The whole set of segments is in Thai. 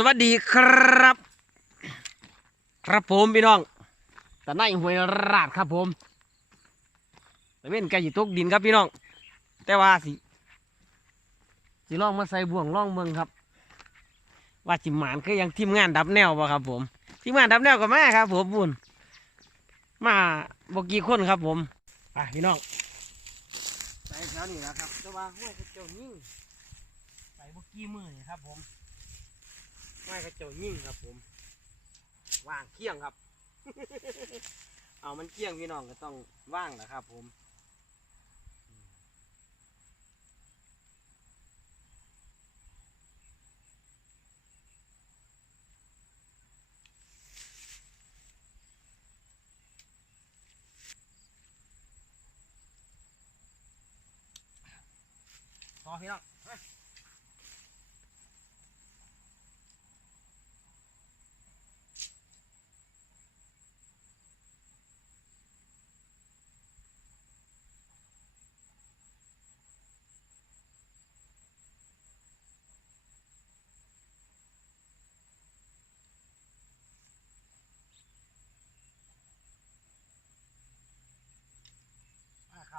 สวัสดีครับ ครับผมพี่น้องแตะไนหวยราดครับผมตะเว้นไก่ตกดินครับพี่น้อง แต่ว่าสิสิลองมาใส่บ่วงล่องเมืองครับ ว่าจิหมานคือยังทีมงานดับแนวบ่ครับ ผมทีมงานดับแนวก็มาครับ ผมบุญมาบอกกี่คนครับผมไปพี่น้องใส่แถวนี้นะครับแต่ว่าห้วยกระเจ้ายิ่งใส่บอกกี่มือนี่ครับผม ไม่กระเจ้ายิ่งครับผมว่างเคี่ยงครับ เอามันเคี่ยงพี่น้องก็ต้องว่างนะครับ ผมต่อพี่น้อง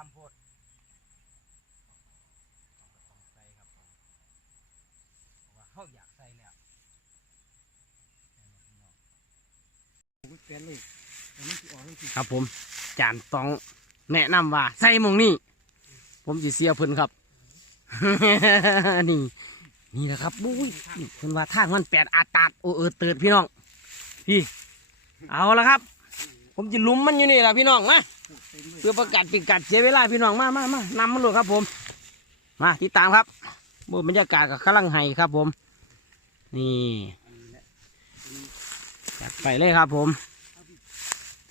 เฮ้ยอ่าคำพูดต้องใส่ครับผมเพราะว่าเขาอยากใส่แล้วครับผม จานต้องแนะนำว่า ใส่หมองนี่ผมจะเสียเพิ่นครับ นี่ นี่แหละครับบุ้ยนี่เพิ่นว่าทางมันแปดอาตาดโอเออเติดพี่น้อง พี่ เอาละครับ ผมจะลุมมันอยู่นี่แหละพี่น้องมา เพื่อประกาศปิดกัดเสียเวลาพี่น้องมามามานำมันเลงครับผม มาติดตามครับบรรยากาศกับขลังไห้ครับผม นี่จัดไปเลยครับผม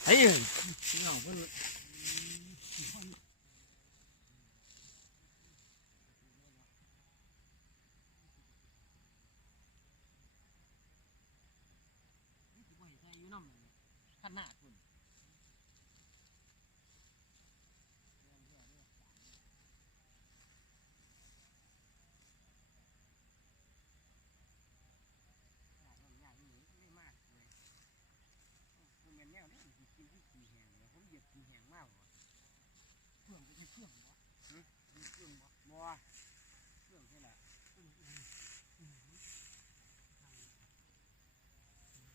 เฮ้ยนาดคุณ ผมเป็นแนวนี้กินที่ขี้แหงเลยผมเหยียบขี้แหงมากกว่าเครื่องไม่ใช่เครื่องวะเค ครื่องบ่บ่เครื่องนี่แหละ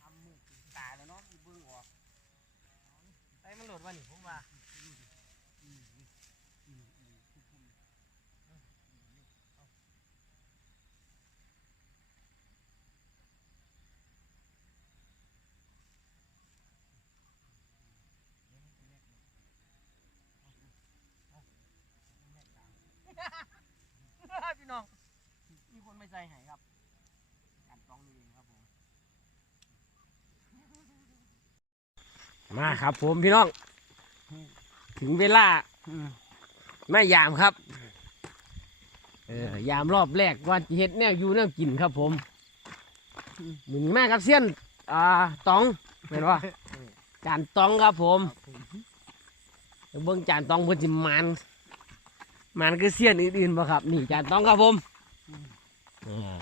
ทำมือตายแล้วเนาะมีเบื้องออกไอ้มันหลุดวะนี่ผมว่า พี่น้อง มีคนไม่ใจหายครับ การต้องนี่เองครับผม มาครับผมพี่น้อง ถึงเวลาไม่ยามครับ เออยามรอบแรกว่าจะเฮ็ดแนวอยู่แนวกินครับผมมึงแม่ครับเสี้ยน อ่าตองเป็นว่าจานตองครับผมเบิ้งจานตองเพิ่นสิมัน มันคือเสี้ยนอื่นๆบ่ครับ นี่จานตองครับผมอ่า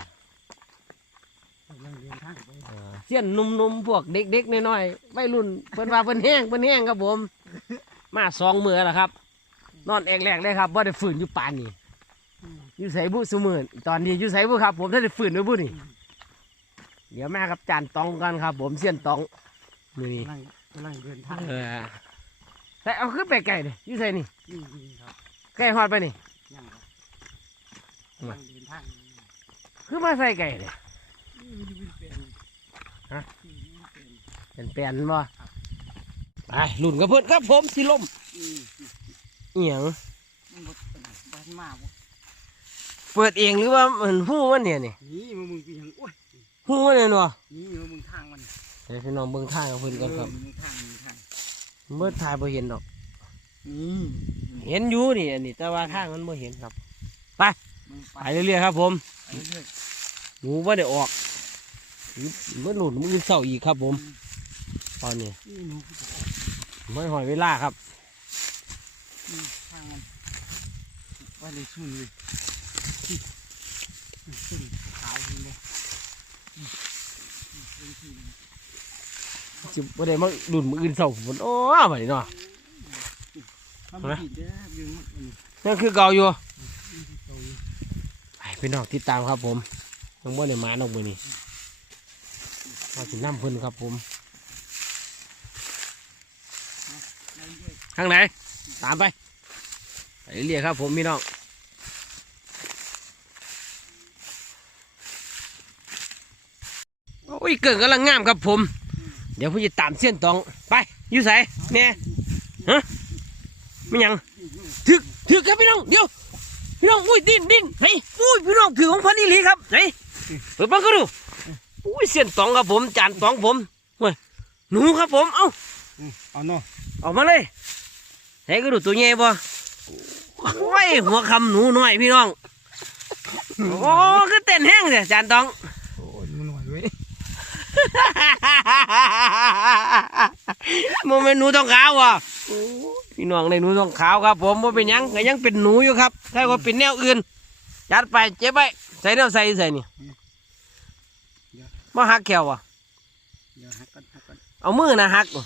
อ่าเสี้ยนหนุ่มๆพวกเด็กๆน้อยๆวัยรุ่นเพิ่นว่าเพิ่นแห้งเพิ่นแห้งครับผม มาสองมือแล้วครับ นอนแอกแรกเลยครับว่าได้ฝืนอยู่ปานนี่อยู่ใส่บุสมือตอนนี้อยู่ใส่บุครับ ผมถ้าได้ฝืนด้วยบุนี่เดี๋ยวแม่ครับจานตองกันครับ ผมเสี้ยนตองมือนี้กำลังกำลังเดินทางเออแต่เอาขึ้นไปไก่เลยอยู่ใส่นี่นี่นี่ครับ ไก่หอดไปนี่ ยังครับกำลังเดินทางคือมาใส่ไก่เลยนี่มันจะเป็นฮะนี่มันเป็นเป็นแปลนบ่ไปลุ่นกับเพื่อนครับผมสิลมนี่เอียงมันบ่เป็นบ้านมากบ่เปิดเองหรือว่ามันหู้มันเนี่ยนี่นี่มันมึงเป็นหยังโอ้ยหู้มันเนี่ยเนาะนี่มันมึงทางมันเดี๋ยวพี่น้องเบิ่งทางกับเพื่อนกันครับเออมึงทางมึงทางเมื่อถ่ายบ่เห็นดอกนี่ เห็นอยู่นี่อันนี้แต่ว่าทางมันบ่เห็นครับมึงไปไปเรื่อยๆครับ ผมไปเรื่อยหนูไม่ได้ออกเมื่อหลุดมือเสาอีกครับ ผม ตอนนี้นี่หนูกูจะไม่หอยเวลาครับนี่ทางมันไว้เลยชุ่มเลยชุ่มขาวเลยเป็นทีมจิบบ่ได้มาดุนมืออื่นเศร้าฝนโอ้มาดิเนาะ ทำผิดได้ดึงมั นอันนี้นั่นคือเก่าอยู่โตอยู่ไปพี่น้องติดตามครับผมยังบ่ได้มาน้องมือนี่มาสิน้ำเพิ่นครับผมเรื่อยข้างไหนตามไปไปเรียกครับผมพี่น้องโอ้ยเกิดกำลังงามครับผม เดี๋ยวผมจะตามเส้นตองไปอยู่ไสเนี่ยฮะ ไม่ยังถึกถึกครับพี่น้องเดี๋ยวพี่น้องอุ้ยดิ้นดิ้นเฮ้ยอุ้ยพี่น้องถือของพันอีหลีครับไหนเปิดบังก็ดูอุ้ยเส้นตองครับผมจานตองผมเฮ้ยหนูครับผมเอ้าๆอืมเอาเนาะออกมาเลยเฮ้ยก็ดูตัวใหญ่บ่โอ้ยหัวคำหนูน้อยพี่น้องโอ้คือเต้นแห้งเลยจานตองโอ้ยมันหน่อยเว้ยโมเมนหนูทองขาวว่ะ พี่น้องในหนูทองขาวครับ ผมว่าเป็นหยังก็ยังเป็นหนูอยู่ครับถ้าว่าเป็นแนวอื่นจัดไปเจ็บไปใส่แนวใส่ใส่นี่มาหักแขวว่ะเดี๋ยวหักกันหักกันเอามือนะหักว่ะ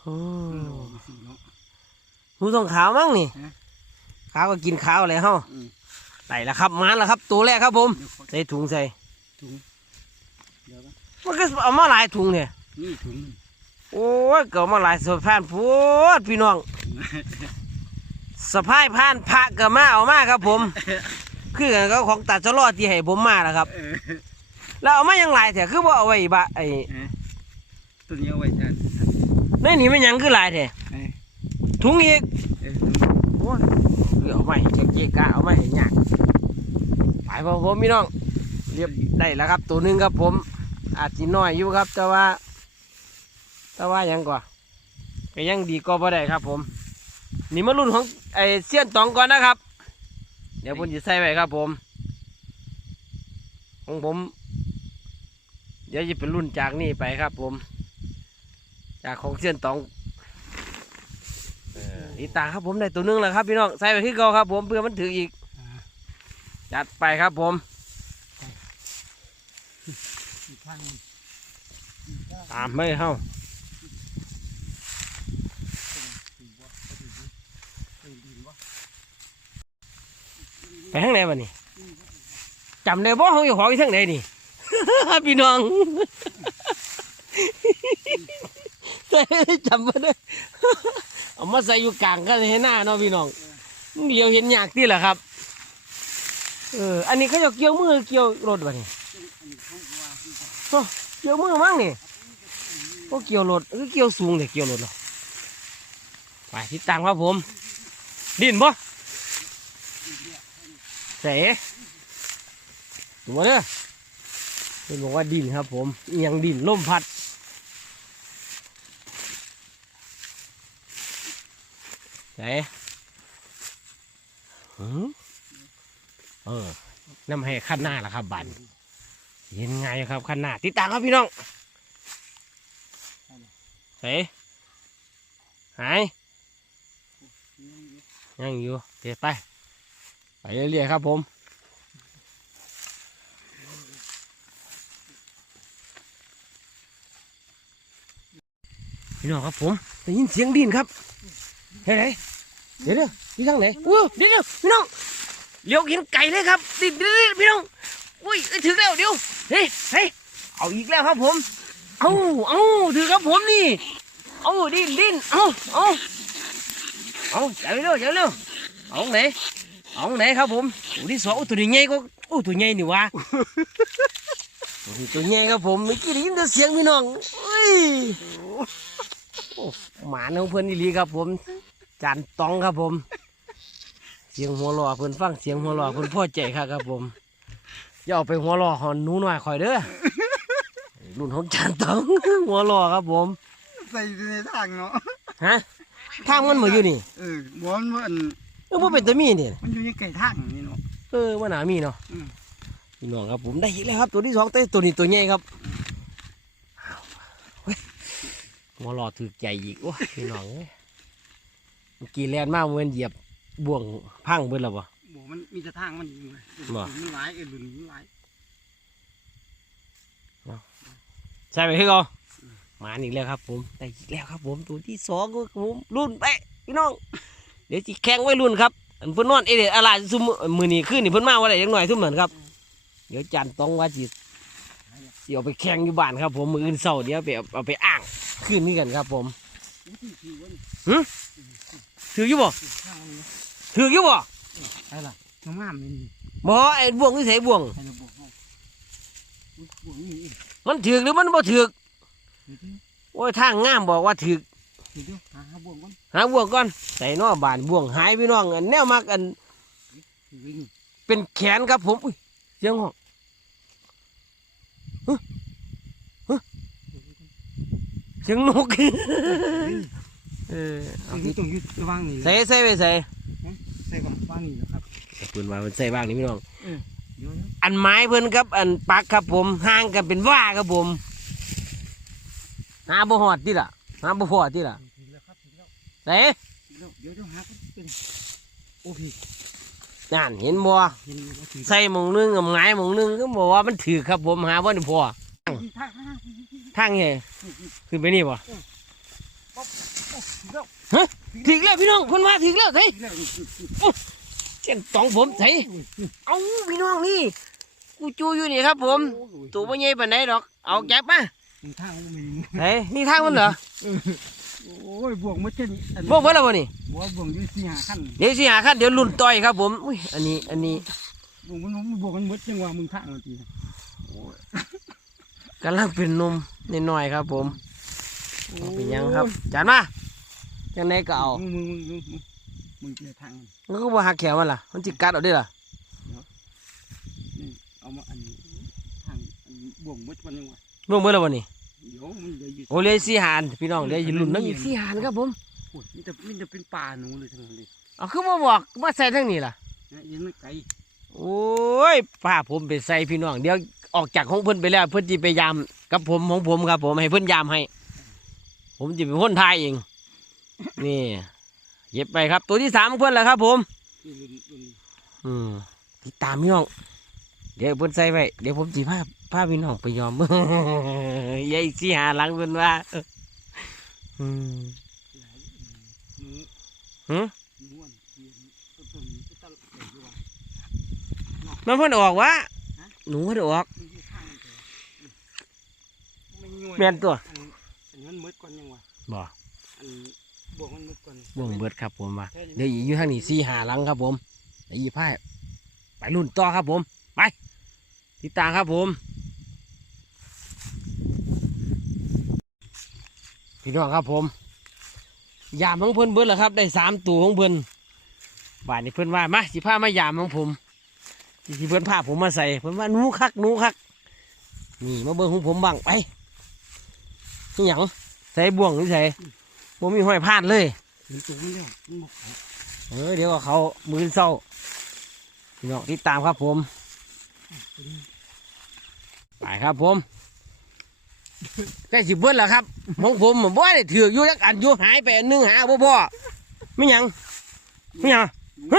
โอ้โอ้มันหล่อไปสิเนาะหนูทองขาวมั้งนี่ฮะขาวก็กินขาวเลยเฮ้าอืมไหนละครับมาแล้วครับ ตัวแรกครับผมเดี๋ยวขอใส่ถุงใส่ถุงเดี๋ยวนะมันก็เอามาหลายถุงเนี่ยนี่ถุงมัน โอ้ยเกิดมาหลายสะพานพูดพี่น้องสะพายพานพระเกิดมาเอามาครับผม คือกันก็ของตัดจะรอดที่ให้ผมมาแล้วครับเออแล้วเอามายังหลายแถคือว่าเอาไว้บะไอ้เออตัวนี้เอาไว้จ้ะในนี่มันหยังคือหลายแถเออถุงอีกเออถุงโอ้ยคือเอาไม่เจ๊กๆกะเอาไม่เห็นยากไปพอผมพี่น้องเรียบได้แล้วครับ ตัวหนึงครับผม อาจจะน้อยอยู่ครับ แต่ว่า แต่ว่าหยังกว่าก็ยังดีก็พอได้ครับ ผม นี่มารุ่นของไอ้เสี้ยนตองก่อนนะครับ เดี๋ยวผมจะใส่ไว้ครับ ผม ของผม เดี๋ยวจะเป็นรุ่นจากนี่ไปครับ ผม จากของเสี้ยนตองเอออีตาครับผมได้ตัวหนึงแล้วครับพี่น้องใส่ไปที่เก่าครับ ผมเพื่อมันถืออีกอ่าจัดไปครับผมอีกข้างหนึ่งอีกข้างตามไม่เข้า ถือว่าเขาถือว่าเออดีวะ ไปทางไหนวะนี่จำได้บ่เขาอยู่หอยทางไหนนี่ พี่น้องใส่จำมาได้เอามาใส่อยู่กลางกันให้หน้าเนาะพี่น้องมึงเดียวเห็นยากที่แหละครับเอออันนี้เขาจะเกี่ยวมือเกี่ยวรถวะนี่อันนี้เขาว่าที่เขาเกี่ยวมือมั้งนี่ก็เกี่ยวรถก็เกี่ยวสูงแต่เกี่ยวรถเนาะไปทิศตามครับผม ดินบ่ เสตัวเนี่ยเป็นบอกว่าดินครับ ผมยังดินลมพัดเสหือเออน้ำให้ขั้นหน้าละครับบันเห็นไงครับขั้นหน้าติดตามครับพี่น้องเฮ้ยหายยังอยู่เดี๋ยวไป เรื่อยๆครับผมพี่น้องครับผมได้ยินเสียงดินครับเฮ้ยไหนเดี๋ยวเดี๋ยวที่ทางไหนอู้เดี๋ยวเดี๋ยวพี่น้องเลี้ยวกินไก่เลยครับดินดินดินพี่น้องอุ้ยถึงแล้วเดี๋ยวเฮ้ยเฮ้ยเอาอีกแล้วครับผมเอาเอาถือครับผมนี่เอาดินดินเอาเอาเอาจับไปเร็วจับไปเร็วเอาไหน เอาไหนครับผมตัวที่สองโอ้ตัวนี้ใหญ่ก็โอ้ตัวใหญ่นี่วะโอ้ตัวใหญ่ครับผมเมื่อกี้ได้ยินแต่เสียงพี่น้องเอ้ยโอ้หมาของเพื่อนนี่ลีครับผมจานตองครับผม เสียงหัวเราะเพื่อนฟังเสียงหัวเราะเพื่อนพ่อใจครับครับผมอย่าเอาไปหัวรอหอนหนูหน่อยคอยเด้อรุ่นของจานตองหัวรอครับผมใส่ในทางเนาะฮะทางมันมาอยู่นี่เออบ่มันว่าอัน เออว่าเป็นตัวมีนี่มันอยู่ในไก่ทางนี่เนาะเออว่าหนามีเนาะอืมพี่น้องครับผมได้อีกแล้วครับ ตัวที่สองเต้ตัวนี้ตัวใหญ่ครับเฮ้ยหัวรอถือใจอีกโอ้ยพี่น้องเอ้ยเมื่อกี้แลนมากเหมือนเหยียบบ่วงพังเบิดแล้วบ่บ่มันมีแต่ทางมันอยู่ไงบ่มันหลายเออหลุนมันหลายใช่ไหมพี่กอมาอีกแล้วครับ ผมได้อีกแล้วครับ ผมตัวที่สองก็ผมรุ่นไปพี่น้อง เดี๋ยวจีแข่งไว้รุ่นครับอันเพิ่นนอนเอเดอะไรซุมมือนี้ขึ้นนี่เพิ่นมาว่าอะไรยังหน่อยทุกเหมือนครับ เดี๋ยวจันต้องว่าจีสิเอาไปแข่งอยู่บ้านครับผมมืออื่นเสาร์เดี๋ยวไปเอาไปอ่างขึ้นนี่กันครับ ผมที่ที่วันถืออยู่บ่ถืออยู่บ่อะไรล่ะน้ำงามนี่บ่ไอ้บ่วงนี่ใส่บ่วงมันถือหรือมันบ่ถือโอ้ยทางงามบอกว่าถือหาบ่วงก่อน หาบ่วงก่อนใส่นอบานบ่วงหายพี่น้องอันแนวมักอันวิ่งเป็นแขนครับผมอุ้ยเสียงห้องเสียงนกเออเอานี่ต้องยึดระวังนี่ใส่ใส่ไปใส่ใส่กับวางนี่นะครับปืนมาเป็นใส่บ้างนี่พี่น้องเดี๋ยวอันไม้เพิ่นครับ อันปักครับผมห่างกันเป็นว่าครับผมหาบ่หอดติล่ะหาบ่พอติล่ะ งแล้วใส่ถึงแล้วเดี๋ยวเดี๋ยวหาเป็นโอ้พี่นั่นเห็นบ่เห็นอยู่ว่าถึงใส่หมองนึงกับไงายหมองนึงก็บอกว่ามันถือครับผมหาบ่ได้พอที่ท่าท่างไงขึ้นไปนี่บ่ถึงแล้วถึงแล้วพี่น้องเพิ่นมาถึงแล้วใส่ถึงแล้วนี่เจ้งตองผมใส่เอาพี่น้องนี่กูจูอยู่นี่ครับ ผมตัวบ่ใหญ่ปานใดดอกเอาแก็บมาถึงทางมันมีใส่นี่ทางมันเหรอ โอ้ยบวกมันจะนี่อันบ่เบิ่แล้วบ่นี่บวกบวกอยู่สี่ห้าขั้นเดี๋ยวสิหาคันเดี๋ยวลุ้นต่อยครับผมอุ้ยอันนี้อันนี้บวกมันมันบวกกันหมดจังหวะมึงทางมันทีกำลังเป็นหนมน้อยๆครับ ผมเอาเป็นหยังครับจานมาจังไดก็เอามึงมึงมึงมึงมึงมึงเจอทางมันมันก็บ่หักแขวมันล่ะมันสิกัดเอาได้ล่ะนี่เอามาอันนี้ทางอันบวกหมดวันยังวะเบิ่งเบิ่แล้วบ่นี่เดี๋ยวมันเหลยอยู่ โอเลยสิหานพี่น้องเดี๋ยวสิลุ้นน้ำอีกสิหานครับผมโอ้ยมันจะมันจะเป็นป่าหนูเลยทั้งนั้นเลยเอาคือบ่บอกมาใส่ทางนี้ล่ะนะยังไม่ไกลโอ้ยป้าผมไปใส่พี่น้อง เดี๋ยวออกจากของเพิ่นไปแล้ว เพิ่นจะไปยามกับผมของผมครับ ผมให้เพิ่นยามให้ ผมจะเป็นคนทายเองนี่เย็บไปครับ ตัวที่สามของเพิ่นแหละครับ ผมนี่รุ่นรุ่นอืมติดตามพี่น้อง เดี๋ยวเพิ่นใส่ไว้เดี๋ยวผมสิพาพาพี่น้องไปยอมยายสิหาหลังเพิ่นว่าอืมหนูหึหนูอันเทียนต้นต้นนี้ก็ตลกเลยอยู่ว่ะมันเพิ่นออกวะหนูเพิ่นออกมันอยู่ข้างมันเถอะไม่ย่วยแม่นตัวอันอันนั้นมืดก่อนยังวะบ่อันบวกมันมืดก่อนบ่งเบิดครับผมว่าเดี๋ยวอีกอยู่ทางนี้สี่หาหลังครับผมเดี๋ยวอีพ่ายไปรุ่นต่อครับผม ไปติดตามครับผม พี่น้องครับผมยามของเพิ่อนเบิดแล้วครับ ได้สามตัวของเพิ่อนบ่ายนี้เพิ่อนว่ามาสิพามายามของผมที่เพิ่อนพาผมมาใส่เพิ่อนว่าหนูคักหนูคักนี่มาเบิ่งของผมบ้างไปนี่หยังใส่บ่วงนี่ใส่ผมมีห้อยพาดเลยเออเดี๋ยวเขามือเศร้าพี่น้องติดตามครับผม ไปครับผม ใกล้สิเบิ้ลแล้วครับของผมบ่ได้ถืออยู่ยักอันอยู่หายไปอันนึงหาบ่พ่อไม่หยังไม่หยังหนู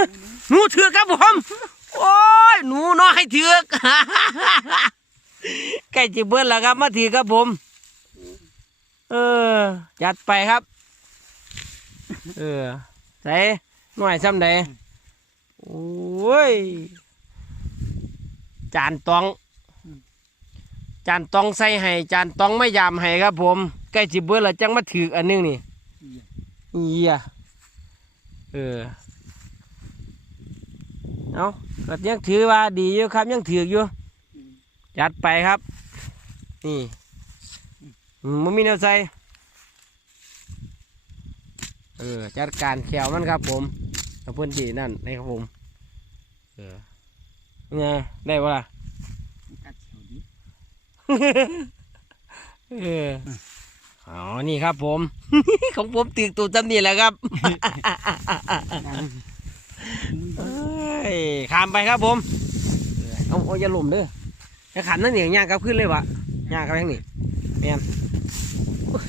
หนูหนูถือครับผมโอ้ยหนูน้อยถือกใกล้สิเบิ้ลแล้วครับ มาถือครับผม เออจัดไปครับ เออใส่หน่อยซ้ำใดโอ้ยจานตอง จานตองใส่ให้จานตองไม่ยามให้ครับ ผมใกล้จิเบิดแล้วจังมาถืออันนึงนี่เหี้ยเยี่ยเออเอาก็ยังถือว่าดีอยู่ครับ ยังถืออยู่จัดไปครับ นี่มันมีแนวใส่เออจัดการแขวมันครับ ผมกับเพื่อนดีนั่นนะครับผม เออไงได้ปะล่ะ เอออ๋อ นี่ครับผม ของผมตีกตัวจำนี่แหละครับเอ้ยขามไปครับผม เอาเอาอย่าหล่มเด้อจะขันนั่นเนี่ยย่างกลับขึ้นเลยวะย่างกลับทางนี้แมน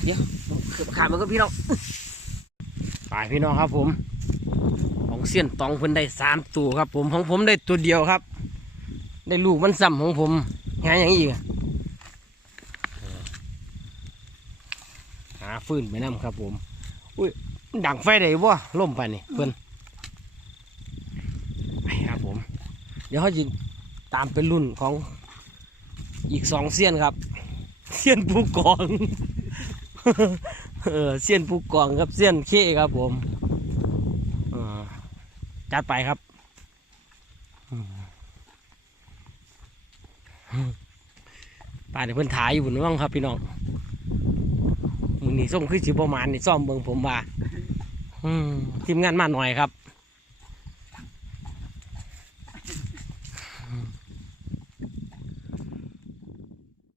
เดี๋ยวขึ้นขามมันก็พี่น้องไปพี่น้องครับผม ของเสี้ยนตองเพิ่นได้สามตัวครับผม ของผมได้ตัวเดียวครับ ได้ลูกมันซ้ำของผมงานอย่างอีกอะ ฟื้นไปน้ำครับ ผม อุ้ยดังไฟได้บ่ล่มไปนี่เพื่อนครับผม เดี๋ยวเขาจะตามเป็นรุ่นของอีกสองเซียนครับเซียนผู้กอง เออเซียนผู้กองครับเซียนเคครับ ผมออจัดไปครับป่านนี้เพิ่อนถ่ายอยู่บนว่างครับพี่น้อง นี่ส่งคือสิบประมาณนี่ซ่อมเบิ่งผมว่าอืมทีมงานมาหน่อยครับ